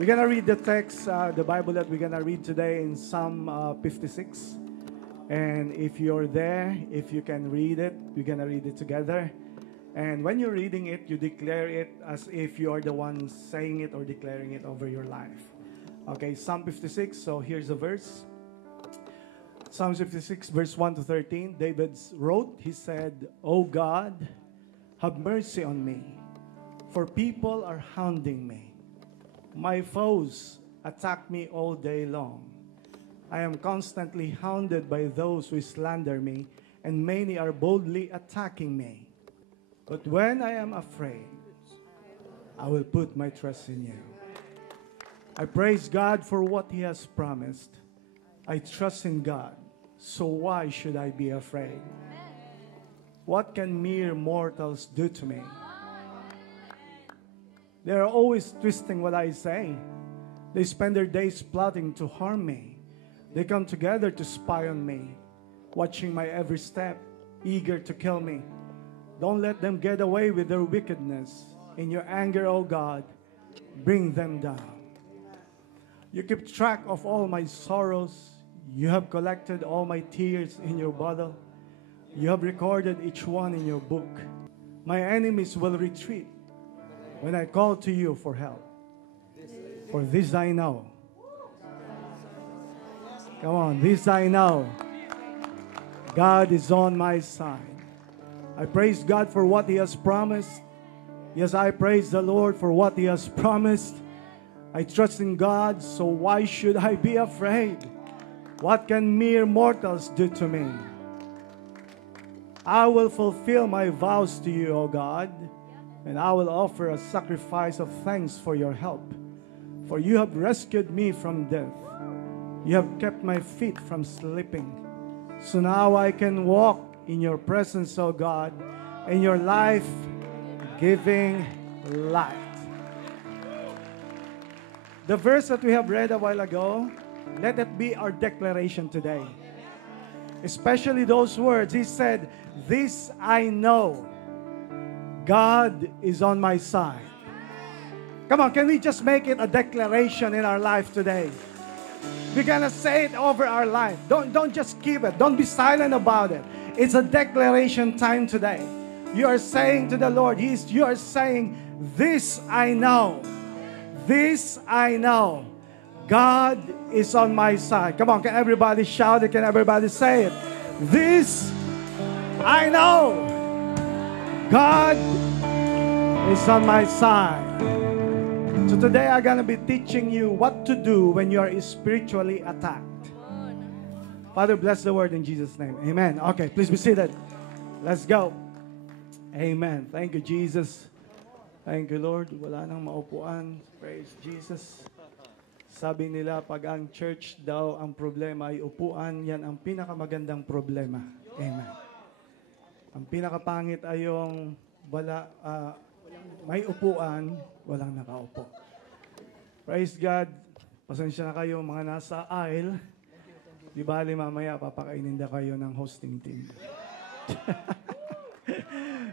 We're going to read the text, the Bible that we're going to read today in Psalm 56. And if you're there, if you can read it, we're going to read it together. And when you're reading it, you declare it as if you are the one saying it or declaring it over your life. Okay, Psalm 56. So here's the verse. Psalm 56, verse 1 to 13. David wrote, he said, "O God, have mercy on me, for people are hounding me. My foes attack me all day long. I am constantly hounded by those who slander me, and many are boldly attacking me. But when I am afraid, I will put my trust in you. I praise God for what He has promised. I trust in God, so why should I be afraid? What can mere mortals do to me? They are always twisting what I say. They spend their days plotting to harm me. They come together to spy on me, watching my every step, eager to kill me. Don't let them get away with their wickedness. In your anger, O God, bring them down. You keep track of all my sorrows. You have collected all my tears in your bottle. You have recorded each one in your book. My enemies will retreat when I call to you for help. For this I know. Come on, this I know. God is on my side. I praise God for what He has promised. Yes, I praise the Lord for what He has promised. I trust in God, so why should I be afraid? What can mere mortals do to me? I will fulfill my vows to you, O God, and I will offer a sacrifice of thanks for your help. For you have rescued me from death. You have kept my feet from slipping. So now I can walk in your presence, O God, in your life-giving light. The verse that we have read a while ago, let it be our declaration today. Especially those words. He said, "This I know, God is on my side." Come on, can we just make it a declaration in our life today? We're gonna say it over our life. Don't just keep it. Don't be silent about it. It's a declaration time today. You are saying to the Lord, you are saying, "This I know. This I know. God is on my side." Come on, can everybody shout it? Can everybody say it? This I know. God is on my side. So today I'm going to be teaching you what to do when you are spiritually attacked. Father, bless the word in Jesus' name. Amen. Okay, please be seated. Let's go. Amen. Thank you, Jesus. Thank you, Lord. Wala nang maupuan. Praise Jesus. Sabi nila, pag ang church daw ang problema ay upuan, yan ang pinakamagandang problema. Amen. Ang pinakapangit ay yung may upuan, walang nakaupo. Praise God. Pasensya na kayo mga nasa aisle. Di bali mamaya papakainin na kayo ng hosting team.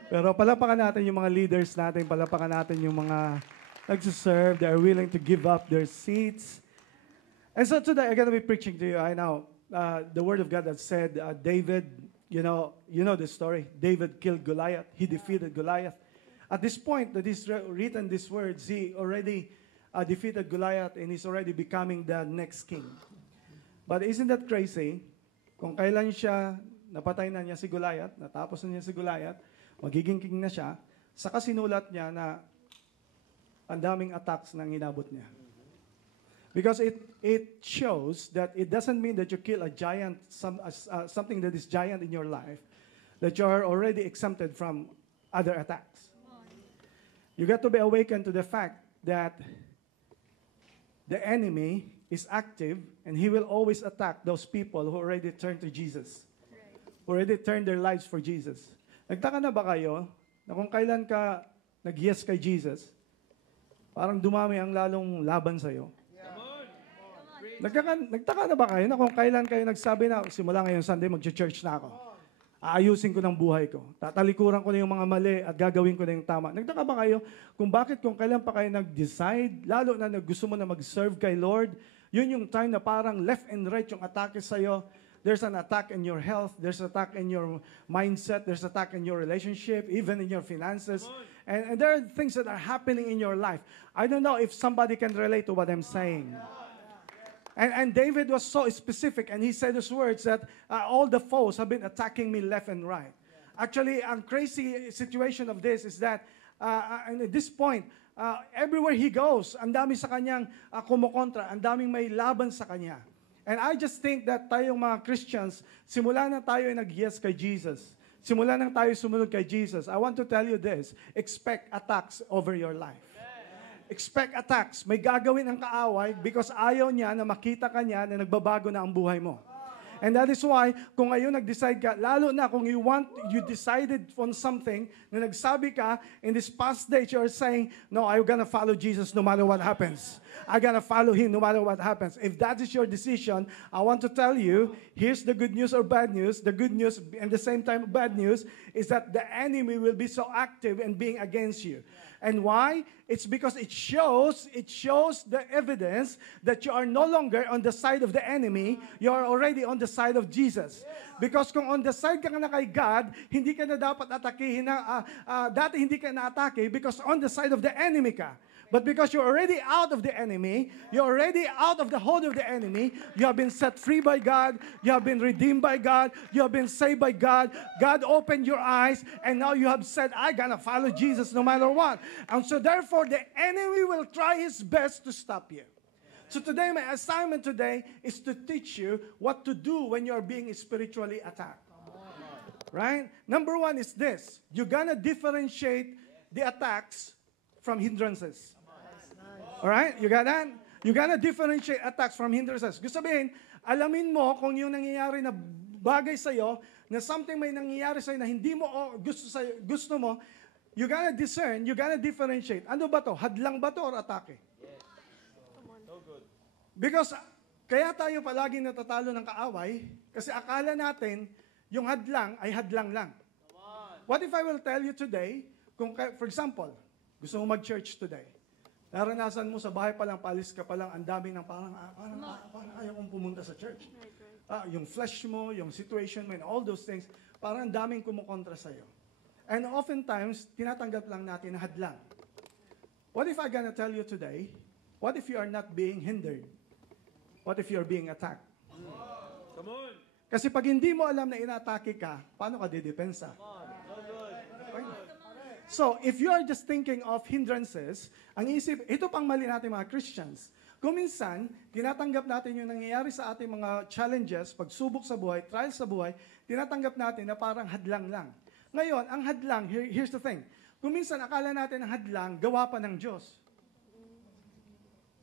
Pero palapakan natin yung mga leaders natin, palapakan natin yung mga nagsiserve, they are willing to give up their seats. And so today, I'm going to be preaching to you. I know the word of God that said, David, you know the story. David killed Goliath. He defeated Goliath. At this point that he's written these words, he already defeated Goliath and he's already becoming the next king. But isn't that crazy? Kung kailan siya, napatay na niya si Goliath, natapos na niya si Goliath, magiging king na siya, saka sinulat niya na ang daming attacks na inabot niya. Because it shows that it doesn't mean that you kill a giant, something that is giant in your life, that you are already exempted from other attacks. You got to be awakened to the fact that the enemy is active and he will always attack those people who already turned to Jesus, who already turned their lives for Jesus. Nagtaka na ba kayo na kung kailan ka nag-yes kay Jesus, parang dumami ang lalong laban sa'yo? Nagtaka na ba kayo na kung kailan kayo nagsabi na, simula ngayon Sunday, mag-church na ako? Aayusin ko ng buhay ko. Tatalikuran ko na yung mga mali at gagawin ko na yung tama. Nagtaka ba kayo kung bakit kung kailan pa kayo nag-decide, lalo na gusto mo na mag-serve kay Lord, yun yung time na parang left and right yung atake sa'yo. There's an attack in your health. There's an attack in your mindset. There's an attack in your relationship, even in your finances. And there are things that are happening in your life. I don't know if somebody can relate to what I'm saying. And David was so specific, and he said those words that all the foes have been attacking me left and right. Actually, ang crazy situation of this is that and at this point, everywhere he goes, ang dami sa kanyang kumukontra, ang daming may laban sa kanya. And I just think that tayong mga Christians, simula na tayo ay nag-yes kay Jesus. Simula na tayo sumunod kay Jesus. I want to tell you this, expect attacks over your life. Expect attacks. May gagawin ang kaaway because ayaw niya na makita ka niya na nagbabago na ang buhay mo. And that is why, kung ngayon nag-decide ka, lalo na kung you decided on something, na nagsabi ka, in this past days, you're saying, no, I'm gonna follow Jesus no matter what happens. I'm gonna follow Him no matter what happens. If that is your decision, I want to tell you, here's the good news or bad news. The good news, and the same time bad news, is that the enemy will be so active in being against you. And why? It's because it shows the evidence that you are no longer on the side of the enemy, you are already on the side of Jesus. Because kung on the side ka na kay God, hindi ka na dapat atakihin dati hindi ka na atake because on the side of the enemy ka. But because you're already out of the enemy, you're already out of the hold of the enemy, you have been set free by God, you have been redeemed by God, you have been saved by God, God opened your eyes, and now you have said, I'm gonna follow Jesus no matter what. And so therefore, the enemy will try his best to stop you. So today, my assignment today is to teach you what to do when you're being spiritually attacked. Right? Number one is this. You're gonna differentiate the attacks from hindrances. Alright? You got that? You gotta differentiate attacks from hindrances. Gusto sabihin, alamin mo kung yung nangyayari na bagay sa'yo, na something may nangyayari sa'yo na hindi mo gusto mo, you gotta discern, you gotta differentiate. Ano ba to? Hadlang ba to or atake? Because kaya tayo palagi natatalo ng kaaway, kasi akala natin, yung hadlang ay hadlang lang. What if I will tell you today, for example, gusto mo mag-church today, naranasan mo sa bahay pa lang, paalis ka pa lang, ang dami ng parang ayaw kong pumunta sa church. Yung flesh mo, yung situation mo, and all those things, parang ang daming kumukontra sa'yo. And oftentimes, tinatanggap lang natin na hadlang. What if I'm gonna tell you today, what if you are not being hindered? What if you're being attacked? Come on. Kasi pag hindi mo alam na inaatake ka, paano ka didepensa? So, if you are just thinking of hindrances, ang isip, ito pang mali natin mga Christians. Kung minsan, tinatanggap natin yung nangyayari sa ating mga challenges, pagsubok sa buhay, trials sa buhay, tinatanggap natin na parang hadlang lang. Ngayon, ang hadlang, here's the thing. Kung minsan, akala natin ang hadlang, gawa pa ng Diyos.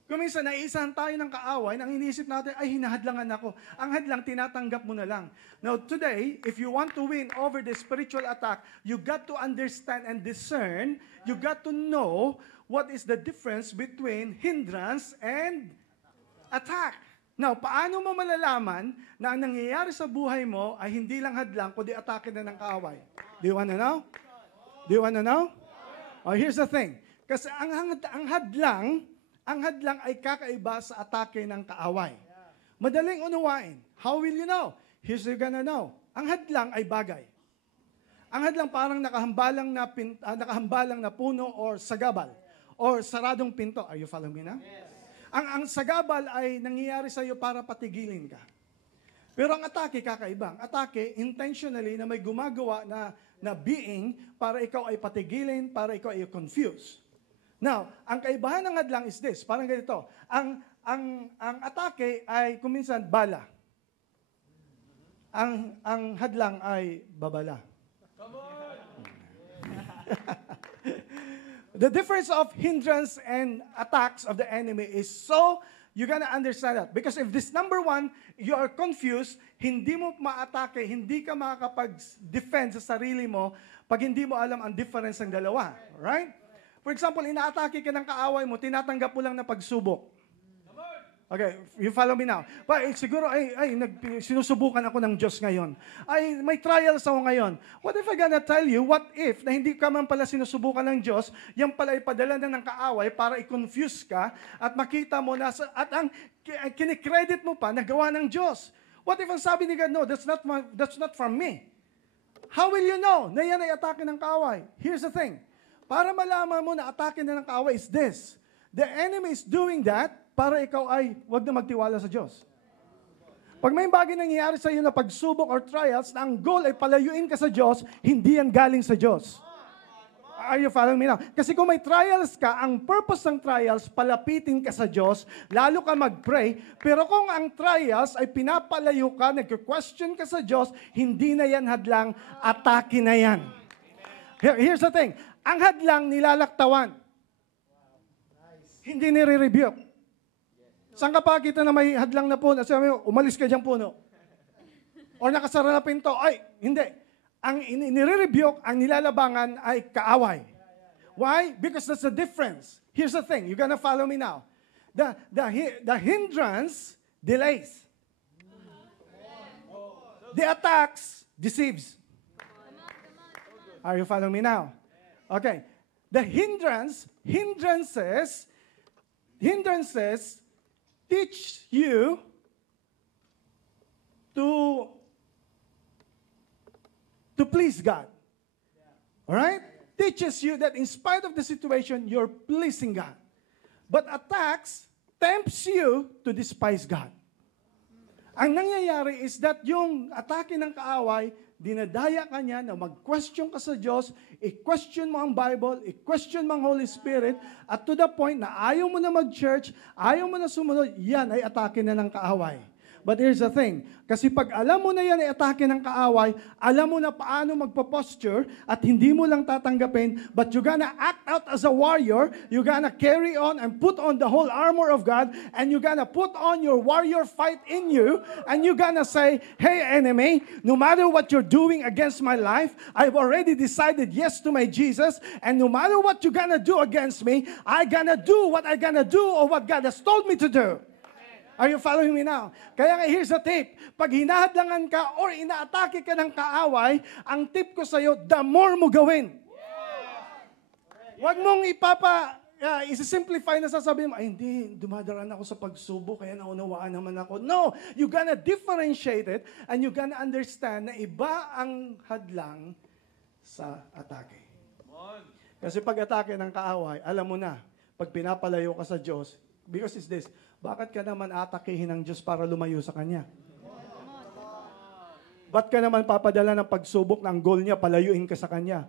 Kung minsan, naiisahan tayo ng kaaway, nang iniisip natin, ay, hinahadlangan ako. Ang hadlang, tinatanggap mo na lang. Now, today, if you want to win over the spiritual attack, you got to understand and discern, you got to know what is the difference between hindrance and attack. Now, paano mo malalaman na ang nangyayari sa buhay mo ay hindi lang hadlang, kundi atake na ng kaaway? Do you wanna know? Do you wanna know? Oh, here's the thing. Kasi ang hadlang ay kakaiba sa atake ng kaaway. Madaling unawain. How will you know? Here's you're gonna know. Ang hadlang ay bagay. Ang hadlang parang nakahambalang na puno or sagabal or saradong pinto. Are you following me na? Yes. Ang sagabal ay nangyayari sa iyo para patigilin ka. Pero ang atake kakaiba. Ang atake intentionally na may gumagawa na being para ikaw ay patigilin, para ikaw ay confuse. Now, ang kaibahan ng hadlang is this, parang ganito. Ang atake ay kuminsan bala. Ang hadlang ay babala. Come on. The difference of hindrance and attacks of the enemy is so you gotta understand that. Because if this number one, you are confused, hindi mo maatake, hindi ka makakapag-defend sa sarili mo pag hindi mo alam ang difference ng dalawa. Right? For example, inaatake ka ng kaaway mo, tinatanggap mo lang na pagsubok. Okay, you follow me now. Siguro, sinusubukan ako ng Diyos ngayon. May trials ako ngayon. What if I gonna tell you, what if, na hindi ka man pala sinusubukan ng Diyos, yan pala ipadala na ng kaaway para i-confuse ka at makita mo na, at ang kinikredit mo pa na gawa ng Diyos. What if ang sabi ni God, no, that's not from me. How will you know na yan ay atake ng kaaway? Here's the thing. Para malaman mo na atake na ng kaaway is this. The enemy is doing that para ikaw ay wag na magtiwala sa Diyos. Pag may bagay nangyayari sa iyo na pagsubok or trials, na ang goal ay palayuin ka sa Diyos, hindi yan galing sa Diyos. Are you following me now? Kasi kung may trials ka, ang purpose ng trials, palapitin ka sa Diyos, lalo ka mag-pray, pero kung ang trials ay pinapalayo ka, nag-question ka sa Diyos, hindi na yan hadlang, atake na yan. Here's the thing, ang hadlang nilalaktawan, hindi nire-rebuke. Saan ka pa kita na may hadlang na puno? Sabi mo, umalis ka diyang puno. Or nakasara na pinto. Ay, hindi. Ang nire-rebuke, ang nilalabangan ay kaaway. Why? Because that's the difference. Here's the thing. You're gonna follow me now. The hindrance delays. The attacks deceives. Are you following me now? Okay. The hindrances teach you to please God. All right? Teaches you that in spite of the situation, you're pleasing God. But attacks tempts you to despise God. Ang nangyayari is that yung atake ng kaaway, dinadaya ka niya na mag-question ka sa Diyos, i-question mo ang Bible, i-question mo ang Holy Spirit, at to the point na ayaw mo na mag-church, ayaw mo na sumunod, yan ay atake na ng kaaway. But here's the thing, kasi pag alam mo na yan ay atake ng kaaway, alam mo na paano magpo-posture at hindi mo lang tatanggapin, but you're gonna act out as a warrior, you're gonna carry on and put on the whole armor of God, and you're gonna put on your warrior fight in you, and you're gonna say, hey enemy, no matter what you're doing against my life, I've already decided yes to my Jesus, and no matter what you're gonna do against me, I'm gonna do what I'm gonna do or what God has told me to do. Are you following me now? Kaya nga, here's the tip. Pag hinahadlangan ka or inaatake ka ng kaaway, ang tip ko sa'yo, the more mo gawin. Huwag mong isi-simplify na sasabihin mo, ay hindi, dumadaan ako sa pagsubok, kaya naunawaan naman ako. No, you gonna differentiate it and you gonna understand na iba ang hadlang sa atake. Kasi pag atake ng kaaway, alam mo na, pag pinapalayo ka sa Diyos, because it's this, bakit ka naman atakihin ng Diyos para lumayo sa Kanya? Ba't ka naman papadala ng pagsubok na ang goal niya, palayuin ka sa Kanya?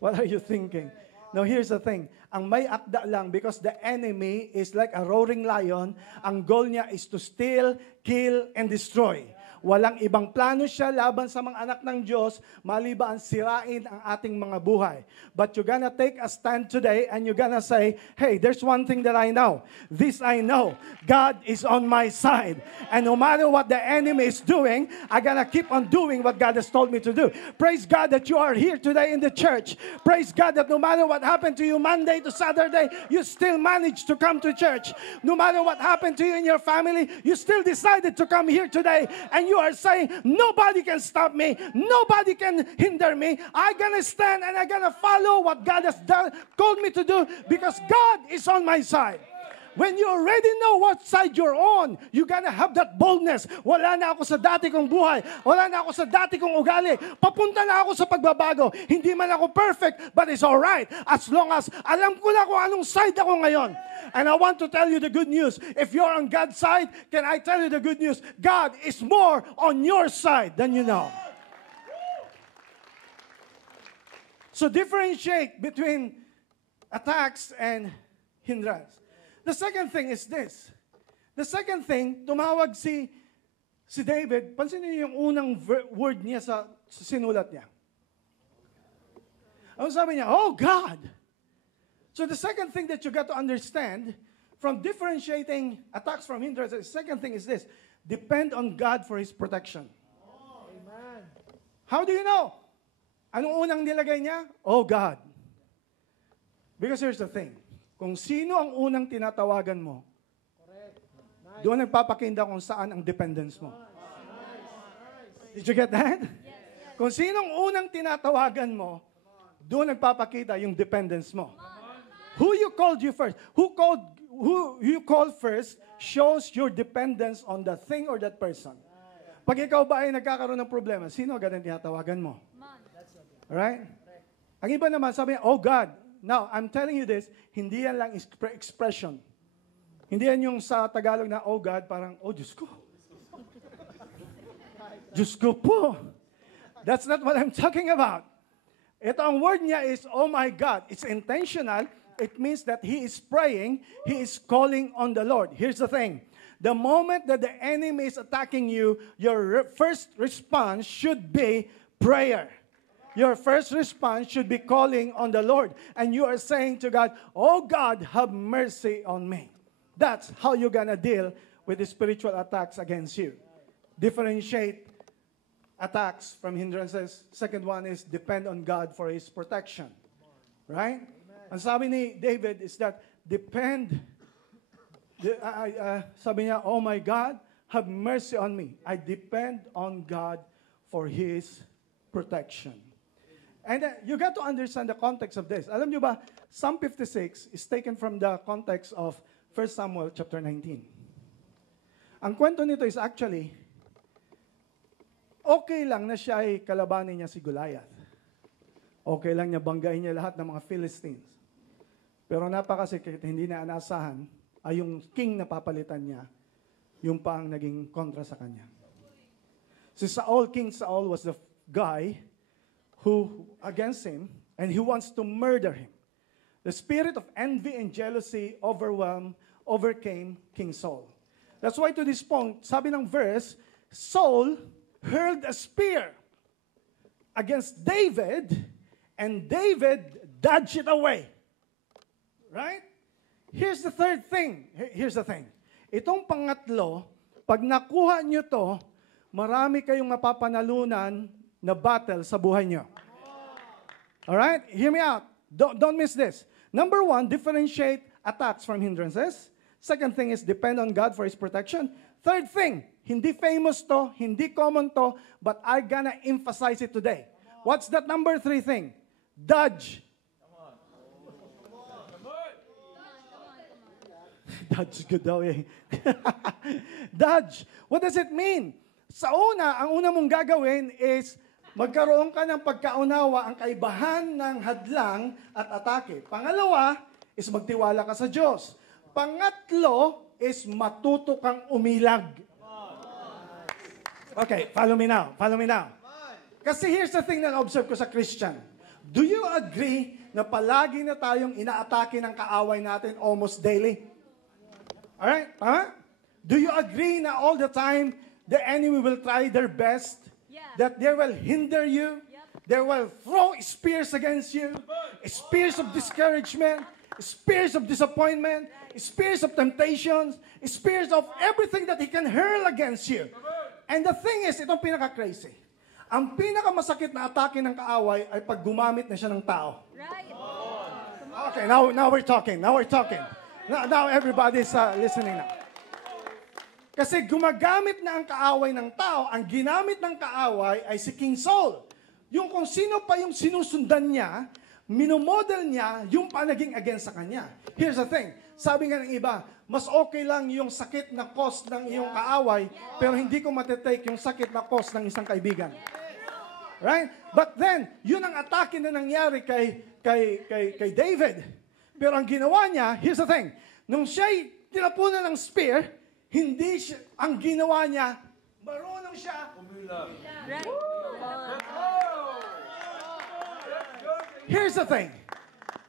What are you thinking? Now, here's the thing. Ang may akda lang, because the enemy is like a roaring lion, ang goal niya is to steal, kill, and destroy. Walang ibang plano siya laban sa mga anak ng Diyos, maliban sirain ang ating mga buhay. But you're gonna take a stand today and you're gonna say, hey, there's one thing that I know. This I know. God is on my side. And no matter what the enemy is doing, I'm gonna keep on doing what God has told me to do. Praise God that you are here today in the church. Praise God that no matter what happened to you Monday to Saturday, you still managed to come to church. No matter what happened to you in your family, you still decided to come here today. And you are saying, nobody can stop me. Nobody can hinder me. I'm going to stand and I'm going to follow what God has called me to do because God is on my side. When you already know what side you're on, you're gonna have that boldness. Wala na ako sa dati kong buhay. Wala na ako sa dati kong ugali. Papunta na ako sa pagbabago. Hindi man ako perfect, but it's alright. As long as alam ko na kung anong side ako ngayon. And I want to tell you the good news. If you're on God's side, can I tell you the good news? God is more on your side than you know. So differentiate between attacks and hindrance. The second thing is this. The second thing, tumawag si David, pansinin niyo yung unang word niya sa sinulat niya. Ano sabi niya? Oh God! So the second thing that you got to understand from differentiating attacks from hindrances, the second thing is this. Depend on God for His protection. Amen. How do you know? Anong unang nilagay niya? Oh God. Because here's the thing. Kung sino ang unang tinatawagan mo, Correct. Nice. Doon nagpapakita kung saan ang dependence mo. Did you get that? Kung sinong unang tinatawagan mo, doon nagpapakita yung dependence mo. Who you called you first? Who you called first shows your dependence on the thing or that person. Pag ikaw ba ay nagkakaroon ng problema, sino agad ang tinatawagan mo? Alright? Ang iba naman, sabi niya, oh God. Now, I'm telling you this, hindi yan lang expression. Hindi yan yung sa Tagalog na, oh God, parang, oh Diyos ko. Diyos ko po. That's not what I'm talking about. Ito ang word niya is, oh my God. It's intentional. It means that he is praying. He is calling on the Lord. Here's the thing. The moment that the enemy is attacking you, your first response should be prayer. Your first response should be calling on the Lord. And you are saying to God, oh God, have mercy on me. That's how you're going to deal with the spiritual attacks against you. Differentiate attacks from hindrances. Second one is depend on God for His protection. Right? Ang sabi ni David is that sabi niya, oh my God, have mercy on me. I depend on God for His protection. And you got to understand the context of this. Alam niyo ba, Psalm 56 is taken from the context of 1 Samuel chapter 19. Ang kwento nito is actually, okay lang na siya ay kalabanin niya si Goliath. Okay lang niya banggain niya lahat ng mga Philistines. Pero napakasikip, hindi na inaasahan, ay yung king na papalitan niya, yung pa ang naging kontra sa kanya. Si Saul, King Saul was the guy who against him, and he wants to murder him. The spirit of envy and jealousy overcame King Saul. That's why to this point, sabi ng verse, Saul hurled a spear against David, and David dodged it away. Right? Here's the third thing. Here's the thing. Itong pangatlo, pag nakuha nyo to, marami kayong mapapanalunan na battle sa buhay nyo. Alright? Hear me out. Don't miss this. Number one, differentiate attacks from hindrances. Second thing is depend on God for His protection. Third thing, hindi famous to, hindi common to, but I'm gonna emphasize it today. What's that number 3 thing? Dodge. Dodge, good daw eh. Dodge. What does it mean? Sa una, ang una mong gagawin is magkaroon ka ng pagkaunawa ang kaibahan ng hadlang at atake. Pangalawa is magtiwala ka sa Diyos. Pangatlo is matuto kang umilag. Okay, follow me now. Follow me now. Kasi here's the thing na na-observe ko sa Christian. Do you agree na palagi na tayong inaatake ng kaaway natin almost daily? Alright? Huh? Do you agree na all the time the enemy will try their best? That they will hinder you? They will throw spears against you? Spears of discouragement? Spears of disappointment? Spears of temptations? Spears of everything that he can hurl against you. And the thing is, itong pinaka-crazy. Ang pinakamasakit na atake ng kaaway ay pag gumamit na siya ng tao. Right. Okay, now we're talking. Now we're talking. Now everybody's listening now. Kasi gumagamit na ang kaaway ng tao, ang ginamit ng kaaway ay si King Saul. Yung kung sino pa yung sinusundan niya, minomodel niya yung panaging against sa kanya. Here's the thing, sabi nga ng iba, mas okay lang yung sakit na cause ng iyong kaaway, pero hindi ko matetake yung sakit na cause ng isang kaibigan. Right? But then, yun ang atake na nangyari kay David. Pero ang ginawa niya, here's the thing, nung siya'y tinapunan ng spear, hindi siya, ang ginawa niya, marunong siya. Right. Here's the thing.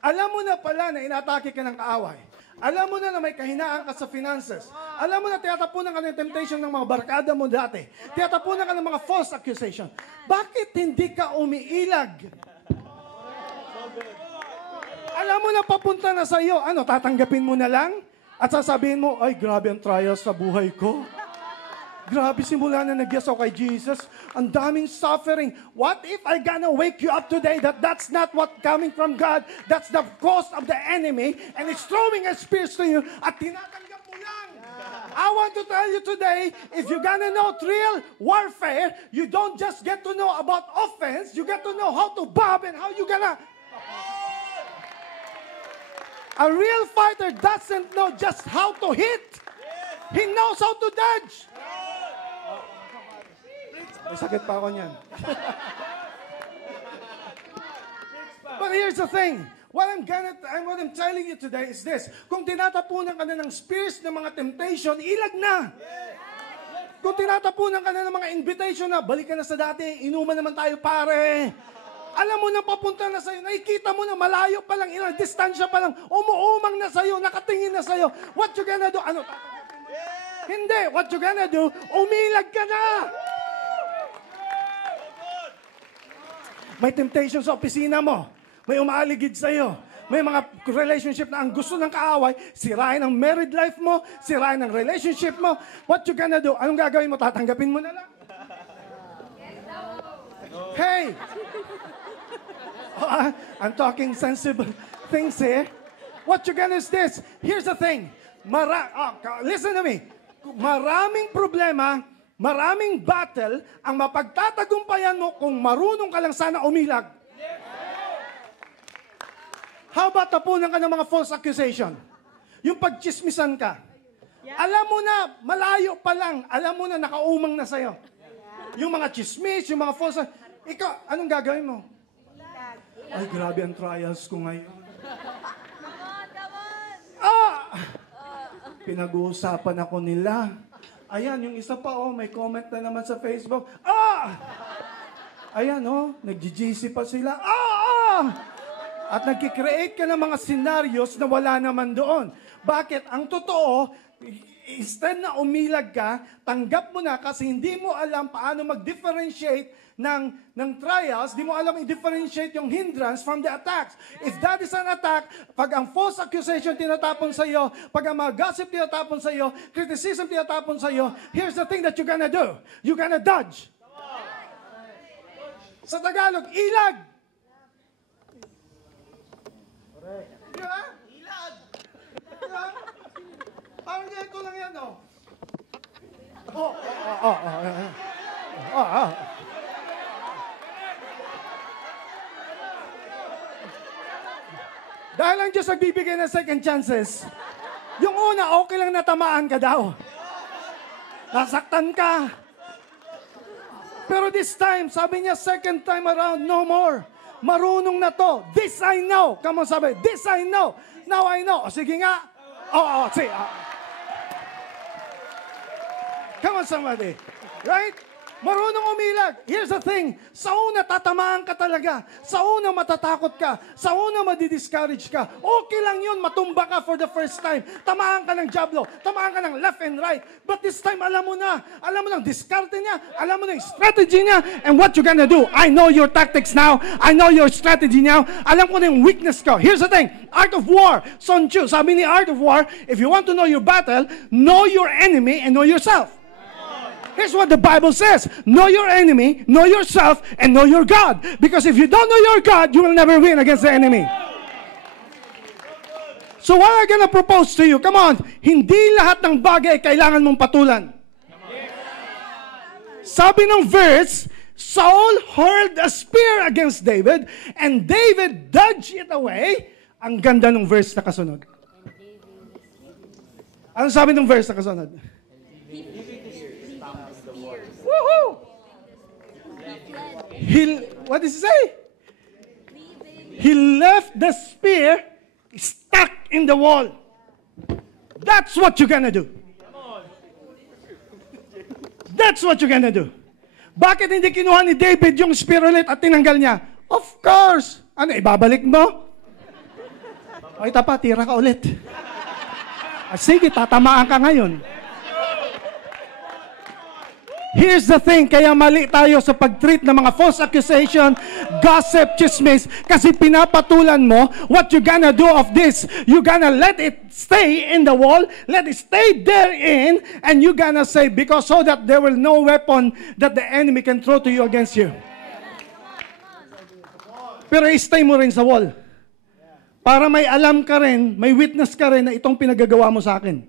Alam mo na pala na inatake ka ng kaaway. Alam mo na may kahinaan ka sa finances. Alam mo na tiyatapunan ka ng temptation ng mga barkada mo dati. Tiyatapunan ka ng mga false accusation. Bakit hindi ka umiilag? Alam mo na papunta na sa iyo. Ano, tatanggapin mo na lang? At sasabihin mo, ay, grabe ang trials sa buhay ko. Grabe, simula na nag-yes ako kay Jesus. Ang daming suffering. What if I gonna wake you up today that that's not what coming from God? That's the cause of the enemy and it's throwing a spear to you at tinatanggap mo lang. I want to tell you today, if you're gonna know real warfare, you don't just get to know about offense, you get to know how to bob and how you gonna... A real fighter doesn't know just how to hit. He knows how to dodge. May sakit pa ako niyan. But here's the thing. What I'm telling you today is this. Kung tinatapunan ka na ng spears ng mga temptation, ilag na. Kung tinatapunan ka na ng mga invitation na, balik ka na sa dati, inuman naman tayo pare. Alam mo na papunta na sa'yo, nakikita mo na malayo pa lang, ilang distansya pa lang, umuumang na sa'yo, nakatingin na sa'yo. What you gonna do? Ano? Hindi. What you gonna do? Umilag ka na. May temptation sa opisina mo. May umaaligid sa'yo. May mga relationship na ang gusto ng kaaway, sirain ang married life mo, sirain ang relationship mo. What you gonna do? Anong gagawin mo? Tatanggapin mo na lang. Hey! I'm talking sensible things here. What you gonna is this. Here's the thing. Listen to me. Maraming problema, maraming battle, ang mapagtatagumpayan mo kung marunong ka lang sana umilag. How about tapunan ka ng mga false accusation? Yung pagchismisan ka. Alam mo na, malayo pa lang, alam mo na nakaumang na sa'yo. Yung mga chismis, yung mga false... Ikaw, anong gagawin mo? Ay, grabe ang trials ko ngayon. Pinag-uusapan ako nila. Ayan, yung isa pa, may comment na naman sa Facebook. Ayan, nag-GC pa sila. At nagkikreate ka ng mga scenarios na wala naman doon. Bakit? Ang totoo, instead na umilag ka, tanggap mo na kasi hindi mo alam paano mag-differentiate ng trials, di mo alam i-differentiate yung hindrance from the attacks. If that is an attack, pag ang false accusation tinatapon sa iyo, pag ang mga gossip tinatapon sa iyo, criticism tinatapon sa iyo, here's the thing that you're gonna do. You're gonna dodge. Sa Tagalog, ilag. Diba? Ilag. Diba? Parang ganito lang yan, Dahil ang Diyos nagbibigay ng second chances. Yung una, okay lang natamaan ka daw. Nasaktan ka. Pero this time, sabi niya, second time around, no more. Marunong na to. This I know. Come on, sabi. This I know. Now I know. O, sige nga. Say. Come on, somebody. Right? Marunong umilag. Here's the thing. Sa una, tatamaan ka talaga. Sa una, matatakot ka. Sa una, madidiscourage ka. Okay lang yun, matumba ka for the first time. Tamaan ka ng jablo. Tamaan ka ng left and right. But this time, alam mo na. Alam mo na ang diskarte niya. Alam mo na yung strategy niya. And what you gonna do? I know your tactics now. I know your strategy now. Alam ko na yung weakness ko. Here's the thing. Art of War. Sun Tzu. Sabi ni Art of War, if you want to know your battle, know your enemy and know yourself. Here's what the Bible says. Know your enemy, know yourself, and know your God. Because if you don't know your God, you will never win against the enemy. So what I'm gonna propose to you, come on, hindi lahat ng bagay kailangan mong patulan. Sabi ng verse, Saul hurled a spear against David, and David dodged it away. Ang ganda ng verse na kasunod. Ano sabi ng verse na kasunod? Woohoo! What does he say? He left the spear stuck in the wall. That's what you're gonna do. That's what you're gonna do. Bakit hindi kinuha ni David yung spear ulit at tinanggal niya? Of course. Ano, ibabalik mo? O ito pa, tira ka ulit. Sige, tatamaan ka ngayon. Here's the thing, kaya mali tayo sa pag-treat ng mga false accusation, gossip, chismis, kasi pinapatulan mo, what you gonna do of this? You gonna let it stay in the wall, let it stay therein, and you gonna say, because so that there will no weapon that the enemy can throw to you against you. Pero stay mo rin sa wall. Para may alam ka rin, may witness ka rin na itong pinagagawa mo sa akin.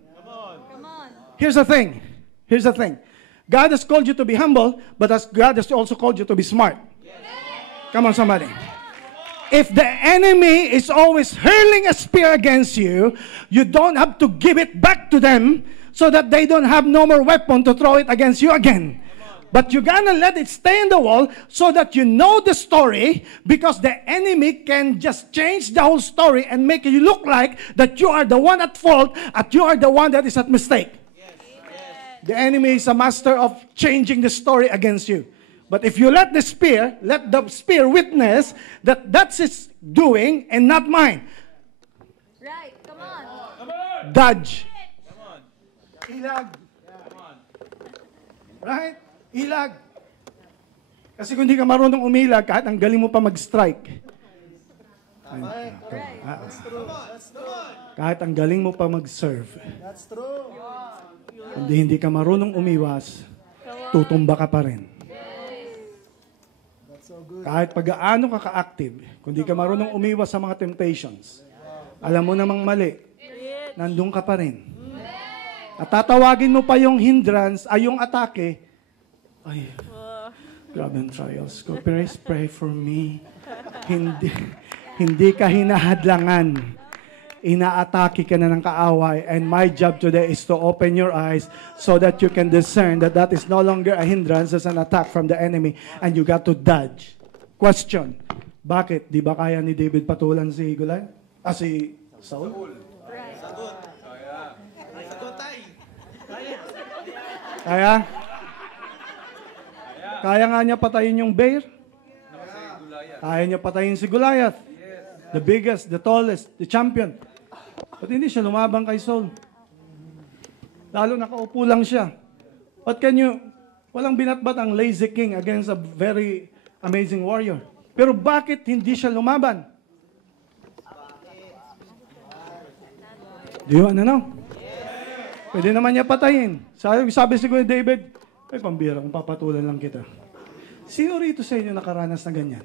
Here's the thing. Here's the thing. God has called you to be humble, but God has also called you to be smart. Come on, somebody. If the enemy is always hurling a spear against you, you don't have to give it back to them so that they don't have no more weapon to throw it against you again. But you're gonna let it stay in the wall so that you know the story, because the enemy can just change the whole story and make you look like that you are the one at fault, and you are the one that is at mistake. The enemy is a master of changing the story against you. But if you let the spear witness that that's his doing and not mine. Right, come on. Dodge. Come on. Ilag. Come on. Right? Ilag. Kasi kung hindi ka marunong umilag, kahit ang galing mo pa mag-strike. Kahit ang galing mo pa mag-serve. That's true. Kung hindi ka marunong umiwas, tutumba ka pa rin. That's so good. Kahit pag-aano ka ka-active, kung di ka marunong umiwas sa mga temptations, alam mo namang mali, nandun ka pa rin. At tatawagin mo pa yung hindrance, ay yung atake, ay, grabe ang trials ko. Please pray for me. Hindi ka hinahadlangan. Inaatake ka na ng kaaway. And my job today is to open your eyes so that you can discern that that is no longer a hindrance, it's an attack from the enemy. And you got to dodge. Question. Bakit? Di ba kaya ni David patulan si Goliath? Si Saul? Kaya? Kaya nga niya patayin yung bear? Kaya niya patayin si Goliath. The biggest, the tallest, the champion. But hindi siya lumabang kay Saul. Lalo nakaupo lang siya. What can you, walang binatbat ang lazy king against a very amazing warrior. Pero bakit hindi siya lumaban? Do you wanna know? Pwede naman niya patayin. Sabi si Kuya David, ay pambira kung papatulan lang kita. Sino rito sa inyo nakaranas na ganyan?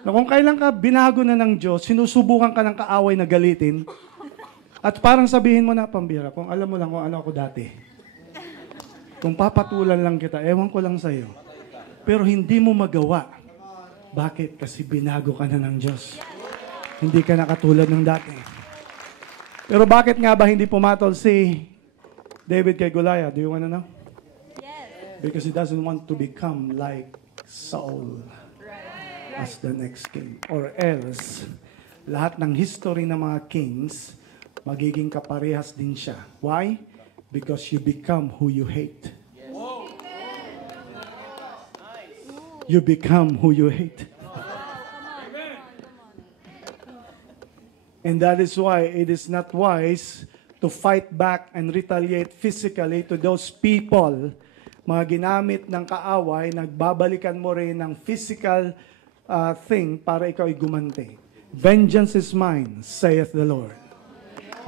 Na kung kailan ka binago na ng Diyos, sinusubukan ka ng kaaway na galitin, at parang sabihin mo na, pambira, kung alam mo lang kung ano ako dati. Kung papatulan lang kita, ewan ko lang sa'yo. Pero hindi mo magawa. Bakit? Kasi binago ka na ng Diyos. Hindi ka nakatulad ng dati. Pero bakit nga ba hindi pumatol si David kay Goliath? Do you wanna know? Yes. Because he doesn't want to become like Saul as the next king. Or else, lahat ng history ng mga kings, magiging kaparehas din siya. Why? Because you become who you hate. You become who you hate. And that is why it is not wise to fight back and retaliate physically to those people. Mga ginamit ng kaaway, nagbabalikan mo rin ng physical thing para ikaw ay gumante. Vengeance is mine, saith the Lord.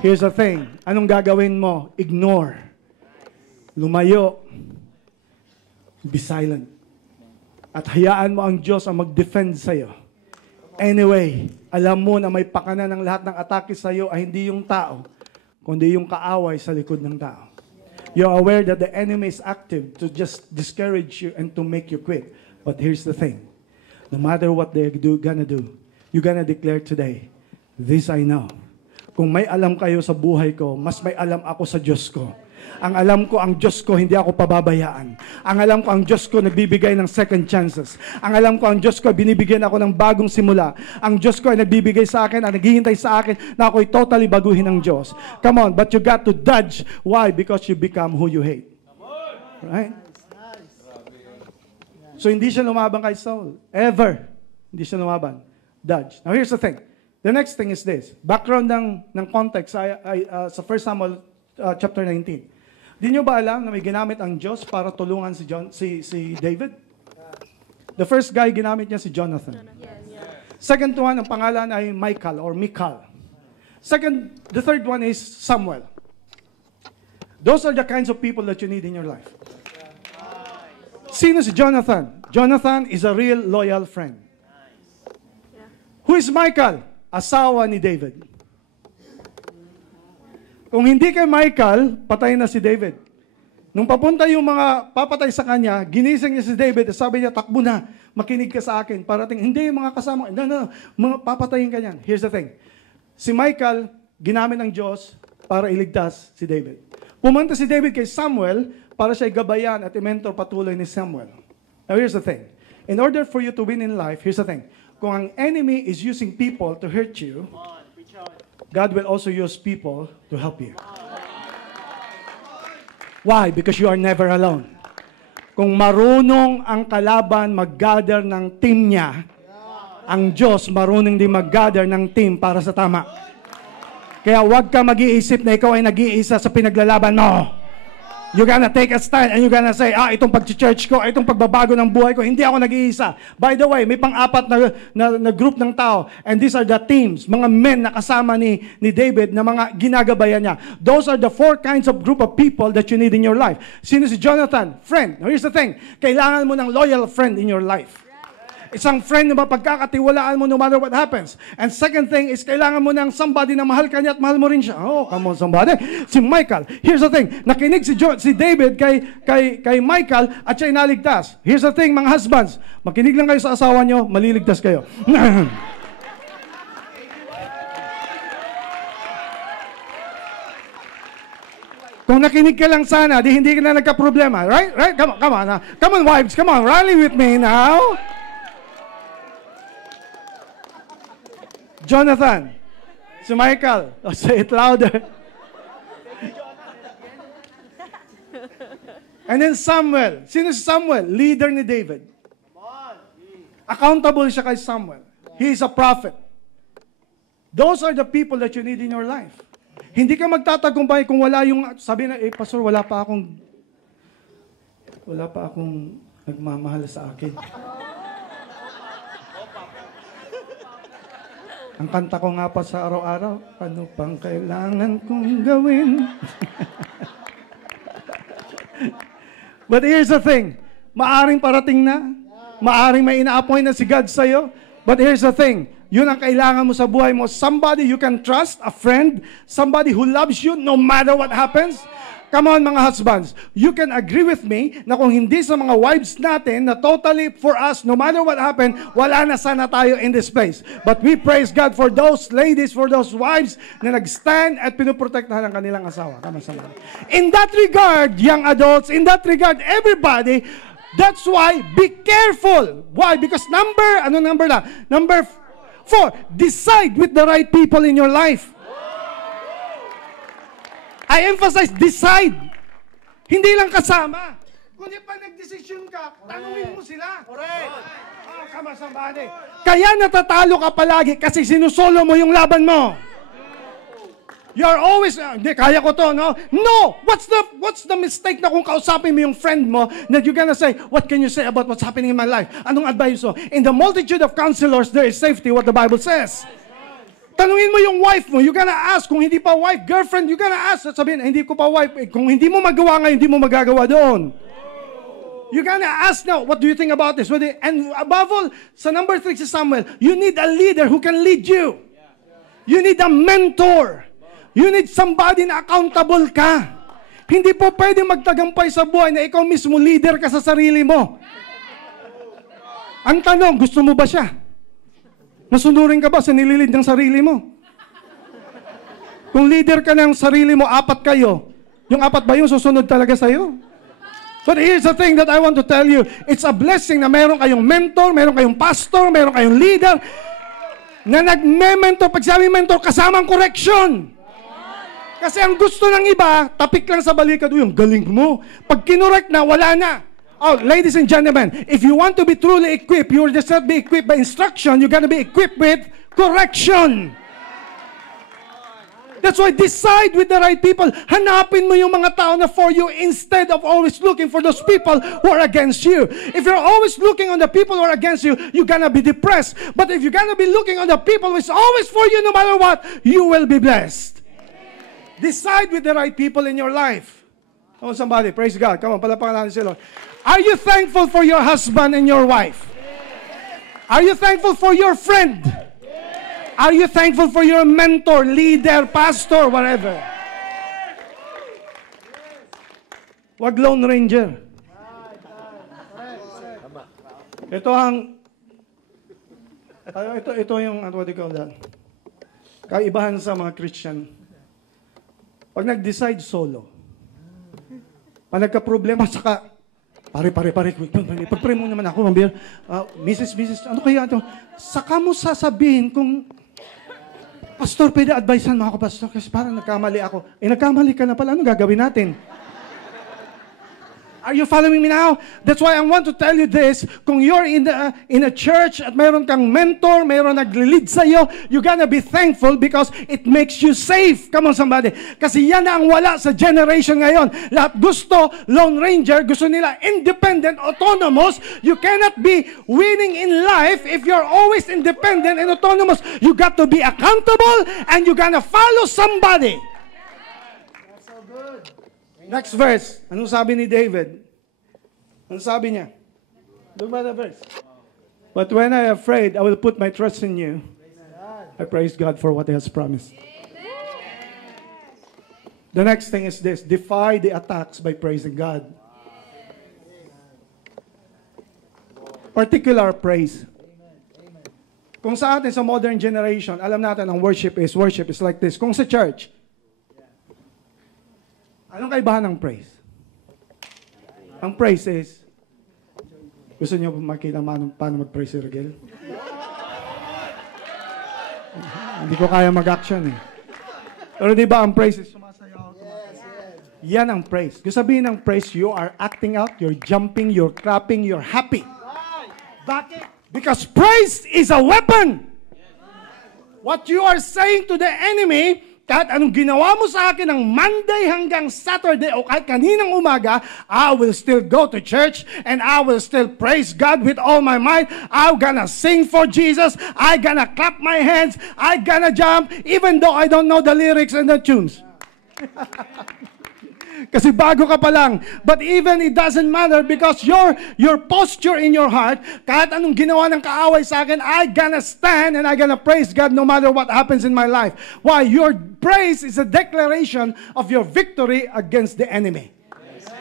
Here's the thing. Anong gagawin mo? Ignore. Lumayo. Be silent. At hayaan mo ang Diyos ang mag-defend sa'yo. Anyway, alam mo na may pakana ng lahat ng atake sa'yo ay hindi yung tao, kundi yung kaaway sa likod ng tao. You're aware that the enemy is active to just discourage you and to make you quit. But here's the thing. No matter what they're gonna do, you're gonna declare today, this I know. Kung may alam kayo sa buhay ko, mas may alam ako sa Diyos ko. Ang alam ko, ang Diyos ko, hindi ako pababayaan. Ang alam ko, ang Diyos ko, nagbibigay ng second chances. Ang alam ko, ang Diyos ko, binibigyan ako ng bagong simula. Ang Diyos ko ay nagbibigay sa akin, at naghihintay sa akin na ako'y totally baguhin ng Diyos. Come on, but you got to dodge. Why? Because you become who you hate. Right? So, hindi siya lumabang kay Saul. Ever. Hindi siya lumabang. Dodge. Now, here's the thing. The next thing is this. Background ng context sa 1 Samuel chapter 19. Di nyo ba alam na may ginamit ang Diyos para tulungan si David? The first guy ginamit niya si Jonathan. Second one, ang pangalan ay Michal or Michal. The third one is Samuel. Those are the kinds of people that you need in your life. Sino si Jonathan? Jonathan is a real loyal friend. Who is Michal? Asawa ni David. Kung hindi kay Michal, patay na si David. Nung papunta yung mga papatay sa kanya, ginising niya si David, sabi niya, takbo na, makinig ka sa akin. Parating, hindi yung mga kasama, no, mga papatayin ka niyan. Here's the thing. Si Michal, ginamit ng Diyos para iligtas si David. Pumunta si David kay Samuel para siya gabayan at i-mentor patuloy ni Samuel. Now here's the thing. In order for you to win in life, here's the thing. Kung ang enemy is using people to hurt you, God will also use people to help you. Why? Because you are never alone. Kung marunong ang kalaban mag-gather ng team niya, ang Diyos marunong din mag-gather ng team para sa tama. Kaya huwag ka mag-iisip na ikaw ay nag-iisa sa pinaglalaban mo. You're gonna take a stand and you're gonna say, itong pag-church ko, itong pagbabago ng buhay ko, hindi ako nag-iisa. By the way, may pang-apat na group ng tao, and these are the teams, mga men na kasama ni David na mga ginagabayan niya. Those are the 4 kinds of group of people that you need in your life. Sino si Jonathan? Friend. Now, here's the thing. Kailangan mo ng loyal friend in your life. Isang friend na mapagkakatiwalaan mo no matter what happens. And second thing is, kailangan mo ng somebody na mahal ka niya at mahal mo rin siya. Oh, come on somebody. Si Michal. Here's the thing. Nakinig si David kay Michal at siya inaligtas. Here's the thing, mga husbands. Makinig lang kayo sa asawa nyo, maliligtas kayo. Kung nakinig ka lang sana, di hindi ka na nagka-problema. Right? Right? Come on. Come on, wives. Come on. Rally with me now. Jonathan, si Michal, say it louder. And then Samuel. Sino si Samuel? Leader ni David. Accountable siya kay Samuel. He is a prophet. Those are the people that you need in your life. Hindi ka magtatagumpay kung wala yung, sabi na, pastor, wala pa akong nagmamahal sa akin. Ang kanta ko nga pa sa araw-araw, ano pang kailangan kong gawin? But here's the thing, maaring parating na, maaring may ina-appoint na si God sa'yo, but here's the thing, yun ang kailangan mo sa buhay mo, somebody you can trust, a friend, somebody who loves you no matter what happens. Come on mga husbands, you can agree with me na kung hindi sa mga wives natin na totally for us, no matter what happened, wala na sana tayo in this place. But we praise God for those ladies, for those wives na nag-stand at pinuprotektahan ang kanilang asawa. Come on, somebody. In that regard, young adults, in that regard, everybody, that's why, be careful. Why? Because number 4, decide with the right people in your life. I emphasize, decide. Hindi lang kasama. Kundi pa nagdesisyon ka, tanungin mo sila. Correct. Oh, come on, somebody. Kaya natatalo ka palagi kasi sinusolo mo yung laban mo. You're always, hindi, kaya ko to, no? No! What's the mistake na kung kausapin mo yung friend mo that you're gonna say, what can you say about what's happening in my life? Anong advice mo? In the multitude of counselors, there is safety, what the Bible says. Tanungin mo yung wife mo, you gonna ask. Kung hindi pa wife, girlfriend, you gonna ask. Sabihin, hindi ko pa wife. Kung hindi mo magawa ngayon, hindi mo magagawa doon. You gonna ask now, what do you think about this? And above all, sa number 3 si Samuel, you need a leader who can lead you. You need a mentor. You need somebody na accountable ka. Hindi po pwedeng magtagumpay sa buhay na ikaw mismo leader ka sa sarili mo. Ang tanong, gusto mo ba siya? Nasunurin ka ba sa nililid ng sarili mo? Kung leader ka ng sarili mo, 4 kayo. Yung 4 ba yung susunod talaga sa'yo? But here's the thing that I want to tell you. It's a blessing na meron kayong mentor, meron kayong pastor, meron kayong leader na nagme-mentor. Pag sabi mentor, kasamang correction. Kasi ang gusto ng iba, tapik lang sa balikat, yung galing mo. Pag kinorek na, wala na. Oh, ladies and gentlemen, if you want to be truly equipped, you will just not be equipped by instruction, you're going to be equipped with correction. That's why decide with the right people. Hanapin mo yung mga tao na for you instead of always looking for those people who are against you. If you're always looking on the people who are against you, you're going to be depressed. But if you're going to be looking on the people who is always for you no matter what, you will be blessed. Decide with the right people in your life. Come on, somebody. Praise God. Come on, palapakan natin si Lord. Are you thankful for your husband and your wife? Are you thankful for your friend? Are you thankful for your mentor, leader, pastor, whatever? Wag Lone Ranger. Ito ang ito yung what do you call that? Kaibahan sa mga Christian. Pag nag-decide solo, pag nagka-problema, saka pare, pag-pray mo naman ako, mambir, Mrs., ano kaya ito? Saka mo sasabihin kung, Pastor, pwede advisean mo ako, Pastor, kasi parang nagkamali ako. Nagkamali ka na pala, ano gagawin natin? Are you following me now? That's why I want to tell you this. Kung you're in a church at mayroon kang mentor, mayroon nagli-lead sa'yo, you're gonna be thankful because it makes you safe. Come on, somebody. Kasi yan na ang wala sa generation ngayon. Lahat gusto, Lone Ranger, gusto nila independent, autonomous. You cannot be winning in life if you're always independent and autonomous. You got to be accountable and you gonna follow somebody. That's so good. Next verse. Anong sabi ni David? Anong sabi niya? Look at the verse. But when I am afraid, I will put my trust in you. I praise God for what He has promised. The next thing is this. Defy the attacks by praising God. Particular praise. Kung sa atin, sa modern generation, alam natin ang worship is like this. Kung sa church, anong kaibahan ng praise? Ang praise is, gusto niyo makita paano mag-praise si Rigel? Hindi ko kaya mag-action eh. Pero di ba ang praise is sumasayaw? Yan ang praise. Gusto sabihin ng praise, you are acting out, you're jumping, you're clapping, you're happy. Bakit? Because praise is a weapon. What you are saying to the enemy, kahit anong ginawa mo sa akin ng Monday hanggang Saturday o kahit kaninang umaga, I will still go to church and I will still praise God with all my might. I'm gonna sing for Jesus. I'm gonna clap my hands. I'm gonna jump even though I don't know the lyrics and the tunes. Kasi bago ka pa lang. But even it doesn't matter because your posture in your heart, kahit anong ginawa ng kaaway sa akin, I gonna stand and I gonna praise God no matter what happens in my life. Why? Your praise is a declaration of your victory against the enemy.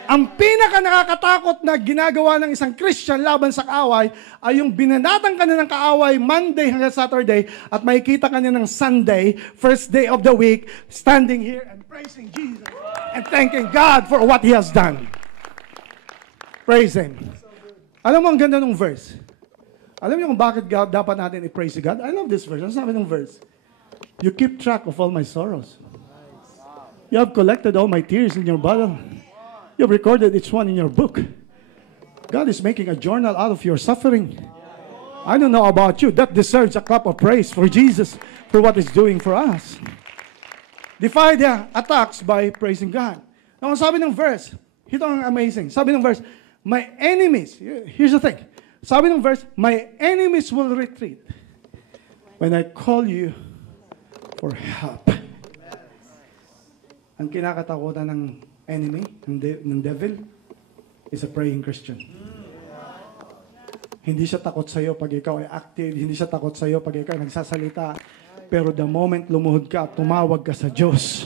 Ang pinaka nakakatakot na ginagawa ng isang Christian laban sa kaaway ay yung binanatang ka na ng kaaway Monday hanggang Saturday at makikita ka niya ng Sunday, first day of the week, standing here and praising Jesus and thanking God for what He has done. Praise Him. Alam mo ang ganda ng verse? Alam niyo kung bakit dapat natin i-praise God? I love this verse. Ano sabi ng verse? You keep track of all my sorrows. You have collected all my tears in your bottle. You've recorded each one in your book. God is making a journal out of your suffering. I don't know about you. That deserves a clap of praise for Jesus for what He's doing for us. Defy the attacks by praising God. Now, sabi ng verse, ito ang amazing. Sabi ng verse, my enemies, here's the thing. Sabi ng verse, my enemies will retreat when I call you for help. Ang kinakatakutan ng enemy, ng devil, is a praying Christian. Hindi siya takot sa iyo pag ikaw ay active, hindi siya takot sa iyo pag ikaw ay nagsasalita. Pero the moment lumuhod ka at tumawag ka sa Diyos,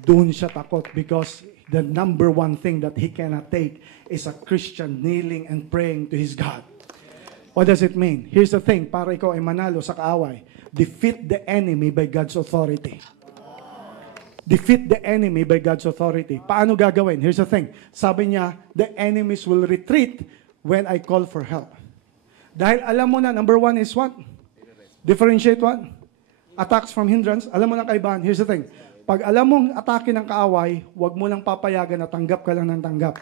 doon siya takot because the number one thing that he cannot take is a Christian kneeling and praying to his God. What does it mean? Here's the thing, para ikaw ay manalo sa kaaway, defeat the enemy by God's authority. Defeat the enemy by God's authority. Paano gagawin? Here's the thing. Sabi niya, the enemies will retreat when I call for help. Dahil alam mo na, number one is what? Differentiate what? Attacks from hindrance. Alam mo na kaibahan. Here's the thing. Pag alam mong atake ng kaaway, huwag mo lang papayagan na tanggap ka lang ng tanggap.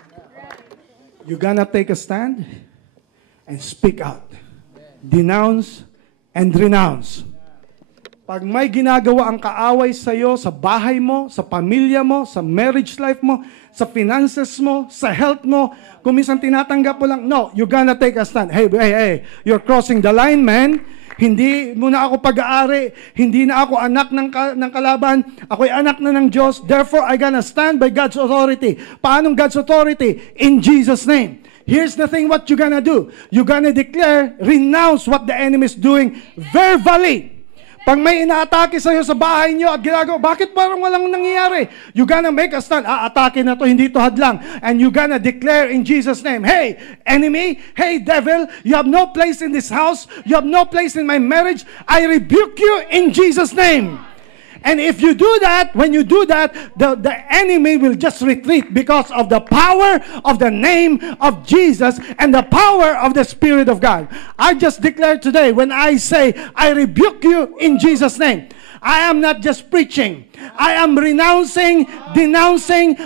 You gonna take a stand and speak out. Denounce and renounce. Pag may ginagawa ang kaaway sa iyo, sa bahay mo, sa pamilya mo, sa marriage life mo, sa finances mo, sa health mo, kung minsan tinatanggap mo lang, no, you gonna take a stand. Hey, you're crossing the line, man. Hindi mo na ako pag-aari, hindi na ako anak ng kalaban, ako'y anak na ng Diyos, therefore I gonna stand by God's authority. Paanong God's authority? In Jesus' name. Here's the thing what you gonna do. You gonna declare, renounce what the enemy is doing verbally. Pag may inaatake sa'yo sa bahay nyo at ginagawa, bakit parang walang nangyayari? You gonna make a stand. Atake na to, hindi to hadlang. And you gonna declare in Jesus' name, hey, enemy, hey, devil, you have no place in this house. You have no place in my marriage. I rebuke you in Jesus' name. And if you do that, when you do that, the enemy will just retreat because of the power of the name of Jesus and the power of the Spirit of God. I just declare today, when I say, I rebuke you in Jesus' name, I am not just preaching. I am denouncing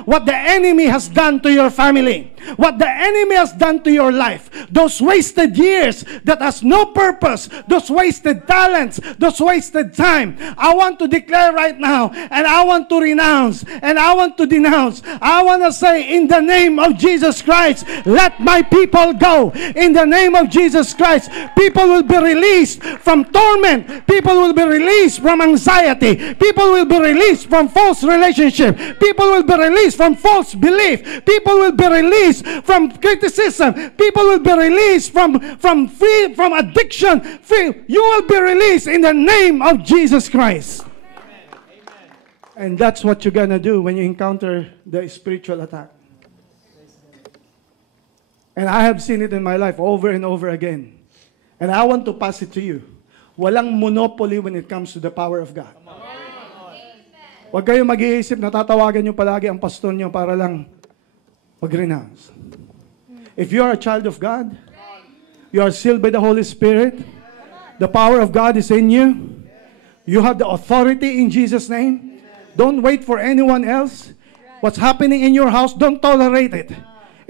what the enemy has done to your family. What the enemy has done to your life. Those wasted years that has no purpose. Those wasted talents. Those wasted time. I want to declare right now, and I want to renounce, and I want to denounce. I want to say, in the name of Jesus Christ, let my people go. In the name of Jesus Christ, people will be released from torment. People will be released from anxiety. People will be released from false relationship. People will be released from false belief. People will be released from criticism. People will be released from addiction. You will be released in the name of Jesus Christ. Amen. And that's what you're gonna do when you encounter the spiritual attack. And I have seen it in my life over and over again. And I want to pass it to you. Walang monopoly when it comes to the power of God. Huwag kayong mag-iisip na tatawagan nyo palagi ang pastor nyo para lang mag-renounce. If you are a child of God, you are sealed by the Holy Spirit, the power of God is in you, you have the authority in Jesus' name. Don't wait for anyone else. What's happening in your house, don't tolerate it.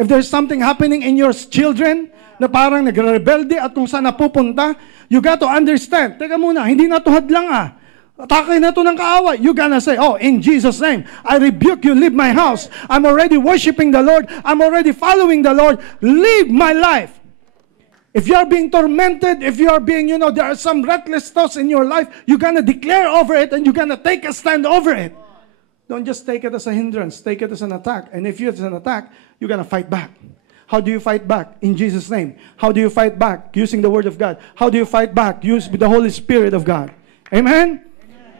If there's something happening in your children na parang nagre-rebelde at kung saan napupunta, you got to understand, teka muna, hindi na to hadlang atake na to ng kaaway. You gonna say, oh, in Jesus' name, I rebuke you, leave my house. I'm already worshiping the Lord. I'm already following the Lord. Leave my life. If you are being tormented, if you are being, there are some reckless thoughts in your life, you're gonna declare over it and you're gonna take a stand over it. Don't just take it as a hindrance. Take it as an attack. And if it's an attack, you're gonna fight back. How do you fight back? In Jesus' name. How do you fight back? Using the Word of God. How do you fight back? Use the Holy Spirit of God. Amen?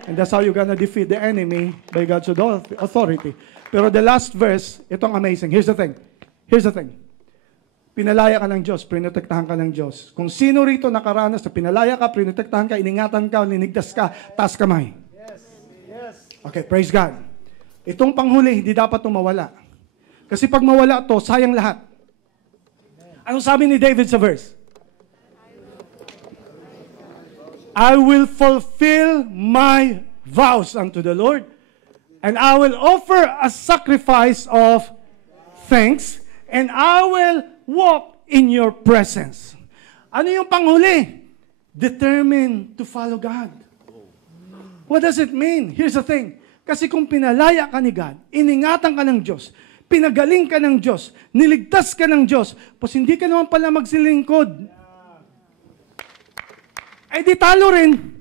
And that's how you're gonna defeat the enemy by God's authority. Pero the last verse, itong amazing. Here's the thing. Pinalaya ka ng Diyos, prinotektahan ka ng Diyos. Kung sino rito nakaranas na pinalaya ka, prinotektahan ka, iningatan ka, linigtas ka, taas kamay. Yes. Okay, praise God. Itong panghuli, hindi dapat itong mawala. Kasi pag mawala ito, sayang lahat. Anong sabi ni David sa verse? I will fulfill my vows unto the Lord, and I will offer a sacrifice of thanks, and I will walk in your presence. Ano yung panghuli? Determined to follow God. What does it mean? Here's the thing. Kasi kung pinalaya ka ni God, iningatan ka ng Diyos, pinagaling ka ng Diyos, niligtas ka ng Diyos, pues hindi ka naman pala magsilingkod. Ay di talo rin.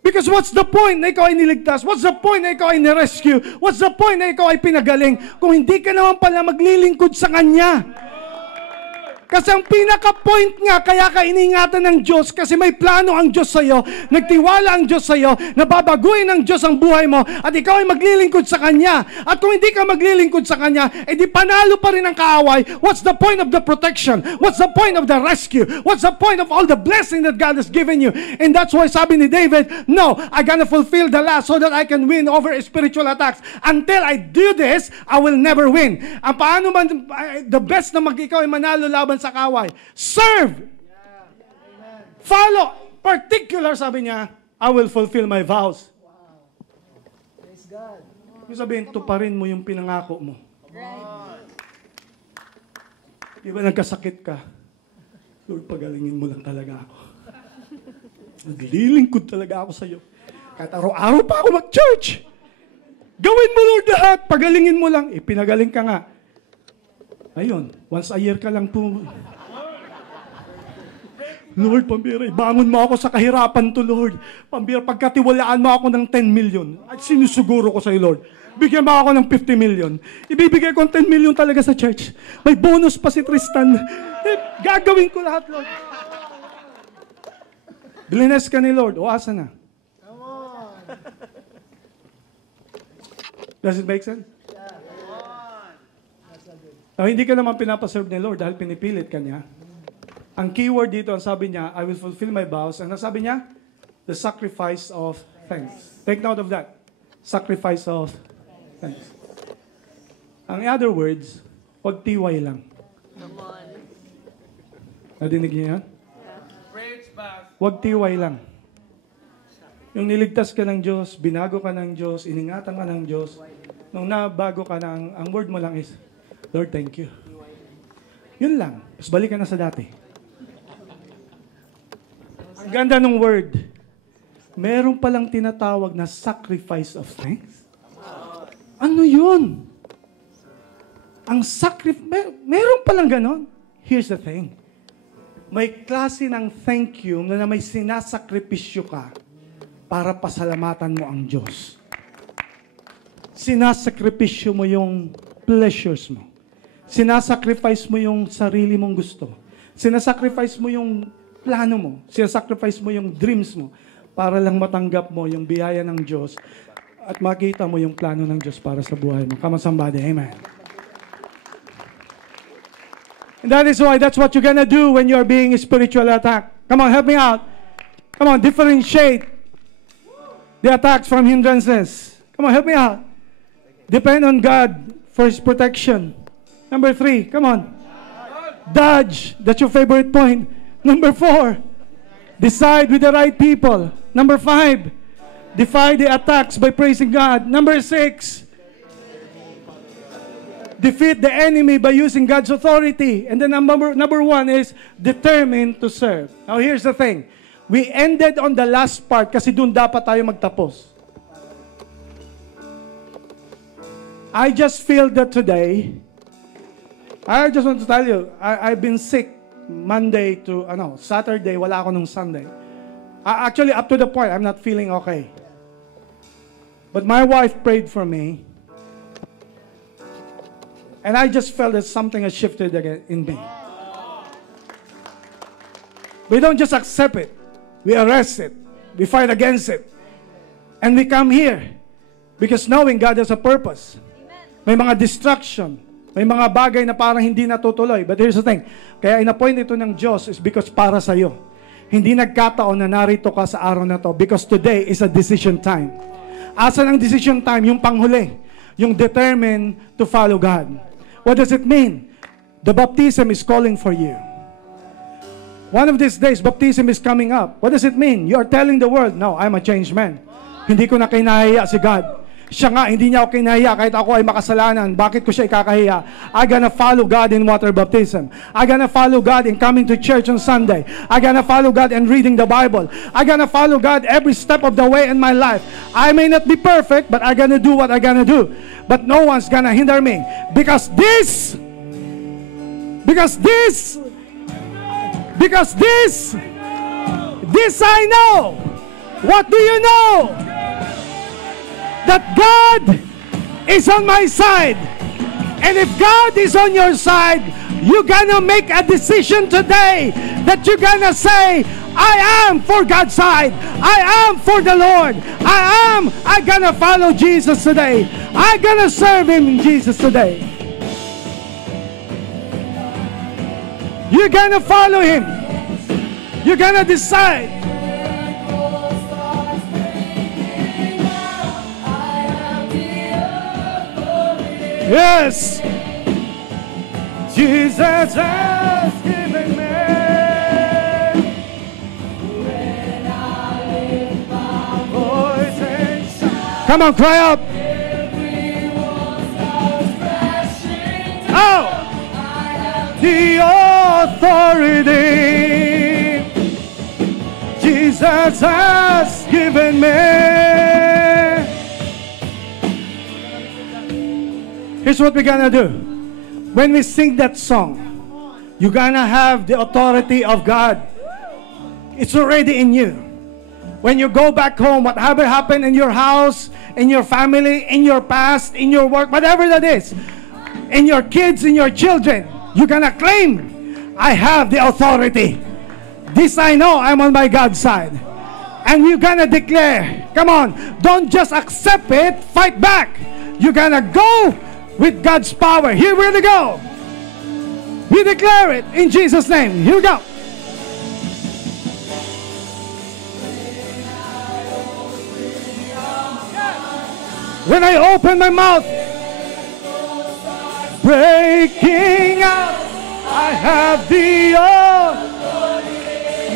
Because what's the point na ikaw ay niligtas? What's the point na ikaw ay nirescue? What's the point na ikaw ay pinagaling kung hindi ka naman pala maglilingkod sa Kanya? Kasi ang pinaka-point nga, kaya ka iningatan ng Diyos kasi may plano ang Diyos sa iyo, nagtiwala ang Diyos sa iyo, nababaguhin ng Diyos ang buhay mo, at ikaw ay maglilingkod sa Kanya. At kung hindi ka maglilingkod sa Kanya, edi panalo pa rin ang kaaway. What's the point of the protection? What's the point of the rescue? What's the point of all the blessing that God has given you? And that's why sabi ni David, no, I'm gonna fulfill the last so that I can win over spiritual attacks. Until I do this, I will never win. Ang paano man, the best na ikaw ay manalo laban sa kaway. Serve. Follow. Particular, sabi niya, I will fulfill my vows. Praise God. Yung sabihin, tuparin mo yung pinangako mo. Right. Di ba nagkasakit ka? Lord, pagalingin mo lang talaga ako. Naglilingkod talaga ako sa iyo. Kahit araw-araw pa ako mag-church. Gawin mo, Lord, lahat. Pagalingin mo lang. Pinagaling ka nga. Ayun, once a year ka lang po. Lord, pambira, bangon mo ako sa kahirapan to, Lord. Pambira, pagkatiwalaan mo ako ng 10 million. At sinusuguro ko sa iyo, Lord. Bigyan mo ako ng 50 million. Ibibigay ko ng 10 million talaga sa church. May bonus pa si Tristan. Gagawin ko lahat, Lord. Blines ka ni Lord. O, asa na? Come on. Does it make sense? Come on. That's a good. Hindi ka naman pinapaserve ni Lord dahil pinipilit ka niya. Ang keyword dito, ang sabi niya, I will fulfill my vows. Ang sabi niya? The sacrifice of thanks. Take note of that. Sacrifice of thanks. Ang in other words, wag tiway lang. Come on. Nadinig niyo yan? Preach, Bas. Wag tiway lang. Yung niligtas ka ng Diyos, binago ka ng Diyos, iningatan ka ng Diyos, nung nabago ka na, ang word mo lang is, Lord, thank you. Yun lang. Tapos balik ka na sa dati. Ang ganda ng word. Meron palang tinatawag na sacrifice of thanks. Ano yun? Ang meron palang ganon. Here's the thing. May klase ng thank you na may sinasakripisyo ka para pasalamatan mo ang Diyos. Sinasakripisyo mo yung pleasures mo. Sinasacrifice mo yung sarili mong gusto. Sinasacrifice mo yung plano mo. Sinasacrifice mo yung dreams mo para lang matanggap mo yung biyaya ng Diyos at makita mo yung plano ng Diyos para sa buhay mo. Come on, somebody. Amen. And that is why that's what you're gonna do when you're being spiritually attacked. Come on, help me out. Come on, differentiate the attacks from hindrances. Come on, help me out. Depend on God for His protection. Number 3, come on. Dodge. That's your favorite point. Number 4, decide with the right people. Number 5, defy the attacks by praising God. Number 6, defeat the enemy by using God's authority. And then number 1 is determined to serve. Now here's the thing. We ended on the last part kasi doon dapat tayo magtapos. I just feel that today, I just want to tell you, I've been sick Monday to Saturday, wala ako nung Sunday. Actually, up to the point, I'm not feeling okay. But my wife prayed for me. And I just felt that something has shifted again in me. We don't just accept it. We arrest it. We fight against it. And we come here because knowing God has a purpose. May mga distraction. May mga bagay na parang hindi natutuloy. But here's the thing. Kaya in-appoint ito ng Diyos is because para sa'yo. Hindi nagkataon na narito ka sa araw na to because today is a decision time. Asan ang decision time? Yung panghuli. Yung determined to follow God. What does it mean? The baptism is calling for you. One of these days, baptism is coming up. What does it mean? You are telling the world, no, I'm a changed man. Hindi ko na kinahiya si God. Siya nga, hindi niya ako kinahiya kahit ako ay makasalanan. Bakit ko siya ikakahiya? I'm gonna follow God in water baptism. I'm gonna follow God in coming to church on Sunday. I'm gonna follow God in reading the Bible. I'm gonna follow God every step of the way in my life. I may not be perfect, but I'm gonna do what I'm gonna do. But no one's gonna hinder me. Because this I know. What do you know? That God is on my side. And if God is on your side, you're gonna make a decision today that you're gonna say, I am for God's side. I am for the Lord. I'm gonna follow Jesus today. I'm gonna serve Him in Jesus today. You're gonna follow Him. You're gonna decide. Yes, Jesus has given me. When I lift my voice and shout, come on, cry out. Oh, the authority Jesus has given me. Here's what we're gonna do. When we sing that song, you're gonna have the authority of God. It's already in you. When you go back home, whatever happened in your house, in your family, in your past, in your work, whatever that is, in your kids, in your children, you're gonna claim, I have the authority. This I know, I'm on my God's side. And you're gonna declare, come on, don't just accept it, fight back. You're gonna go with God's power. Here we're gonna go. We declare it in Jesus' name. Here we go. When I open my mouth, breaking out, I have the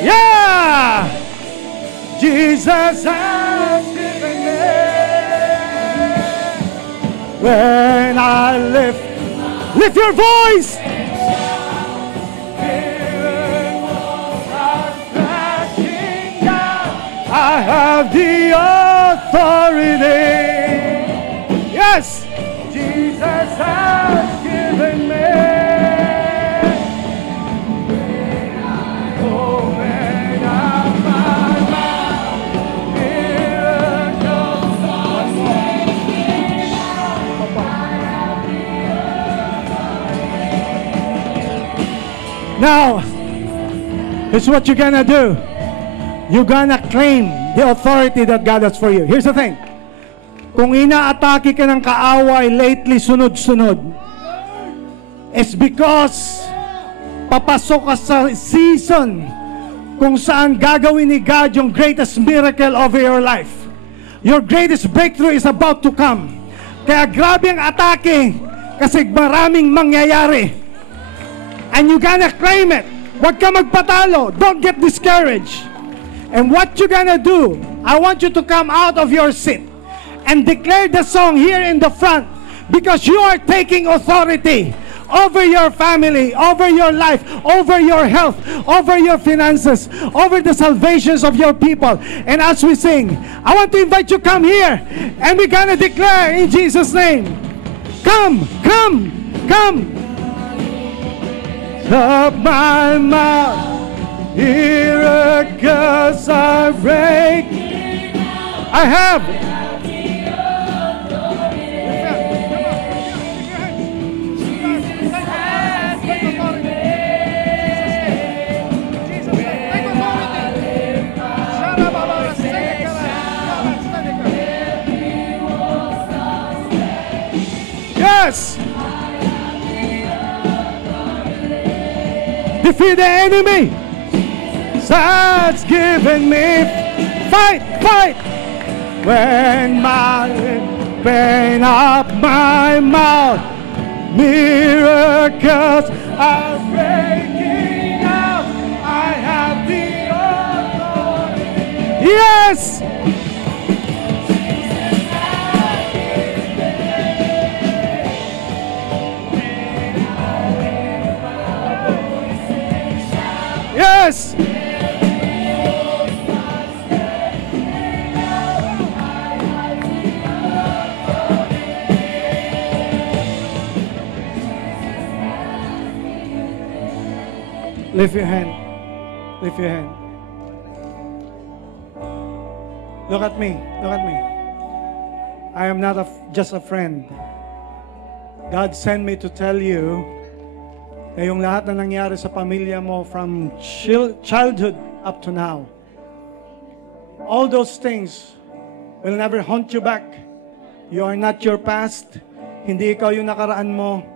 yeah, Jesus has given me. When I lift your voice. I have the authority. Yes, Jesus has given me. Open up my mouth, miracles now, here's what you're gonna do. You're gonna claim the authority that God has for you. Here's the thing. Kung inaatake ka ng kaaway lately, sunod-sunod, it's because papasok ka sa season kung saan gagawin ni God yung greatest miracle over your life. Your greatest breakthrough is about to come. Kaya grabe ang atake kasi maraming mangyayari. And you gonna claim it. Huwag ka magpatalo. Don't get discouraged. And what you're gonna do, I want you to come out of your seat and declare the song here in the front, because you are taking authority over your family, over your life, over your health, over your finances, over the salvations of your people. And as we sing, I want to invite you come here and we're gonna declare in Jesus' name. Come, come, come. Up my mouth. Miracles are breaking. I have. Yes. Defeat the enemy. God's given me. Fight, fight. When my open up my mouth, miracles are breaking out. I have the authority. Yes. Yes. Lift your hand. Lift your hand. Look at me. Look at me. I am not just a friend. God sent me to tell you na yung lahat na nangyari sa pamilya mo from childhood up to now, all those things will never haunt you back. You are not your past. Hindi ikaw yung nakaraan mo.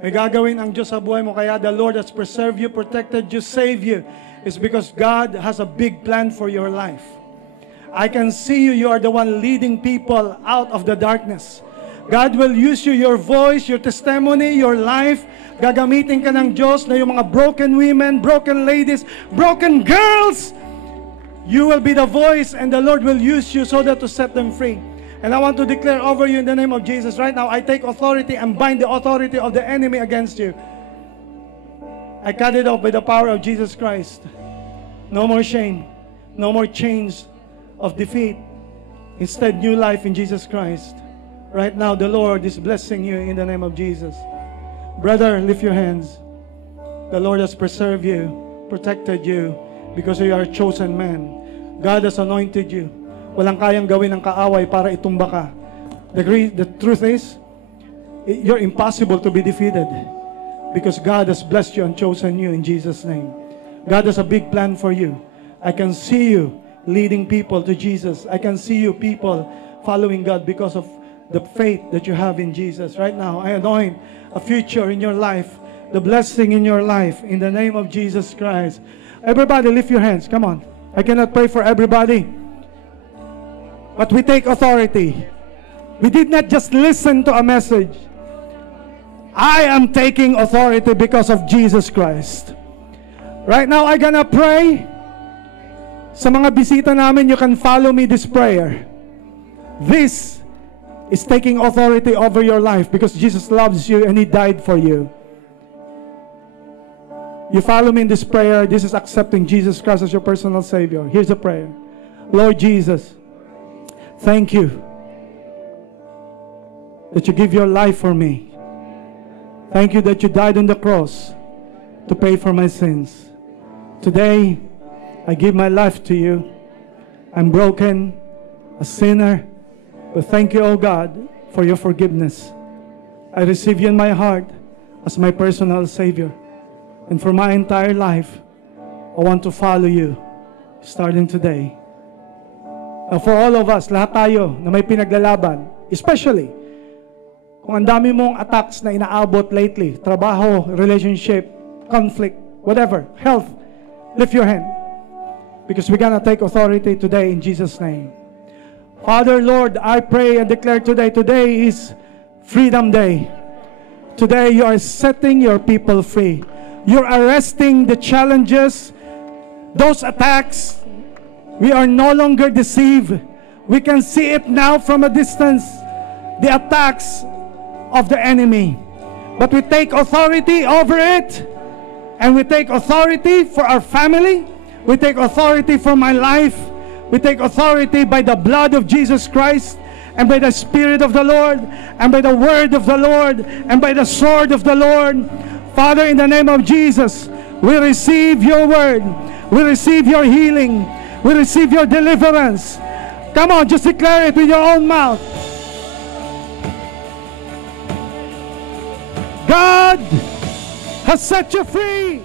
May gagawin ang Diyos sa buhay mo. Kaya the Lord has preserved you, protected you, saved you. It's because God has a big plan for your life. I can see you. You are the one leading people out of the darkness. God will use you, your voice, your testimony, your life. Gagamitin ka ng Diyos na yung mga broken women, broken ladies, broken girls. You will be the voice and the Lord will use you so that to set them free. And I want to declare over you in the name of Jesus right now, I take authority and bind the authority of the enemy against you. I cut it off by the power of Jesus Christ. No more shame. No more chains of defeat. Instead, new life in Jesus Christ. Right now, the Lord is blessing you in the name of Jesus. Brother, lift your hands. The Lord has preserved you, protected you, because you are a chosen man. God has anointed you. Walang kayang gawin ng kaaway para itumba ka. The truth is, you're impossible to be defeated because God has blessed you and chosen you in Jesus' name. God has a big plan for you. I can see you leading people to Jesus. I can see you people following God because of the faith that you have in Jesus. Right now, I anoint a future in your life, the blessing in your life, in the name of Jesus Christ. Everybody lift your hands. Come on. I cannot pray for everybody, but we take authority. We did not just listen to a message. I am taking authority because of Jesus Christ. Right now, I'm gonna pray. Sa mga bisita namin, you can follow me this prayer. This is taking authority over your life because Jesus loves you and He died for you. You follow me in this prayer. This is accepting Jesus Christ as your personal Savior. Here's the prayer. Lord Jesus, thank you that you give your life for me. Thank you that you died on the cross to pay for my sins. Today, I give my life to you. I'm broken, a sinner, but thank you, oh God, for your forgiveness. I receive you in my heart as my personal Savior. And for my entire life, I want to follow you starting today. For all of us, lahat tayo na may pinaglalaban, especially kung ang dami mong attacks na inaabot lately, trabaho, relationship, conflict, whatever, health, lift your hand. Because we're gonna take authority today in Jesus' name. Father, Lord, I pray and declare today is Freedom Day. Today you are setting your people free. You're arresting the challenges, those attacks. We are no longer deceived. We can see it now from a distance, the attacks of the enemy. But we take authority over it, and we take authority for our family. We take authority for my life. We take authority by the blood of Jesus Christ, and by the Spirit of the Lord, and by the word of the Lord, and by the sword of the Lord. Father, in the name of Jesus, we receive your word. We receive your healing. We receive your deliverance. Come on, just declare it with your own mouth. God has set you free.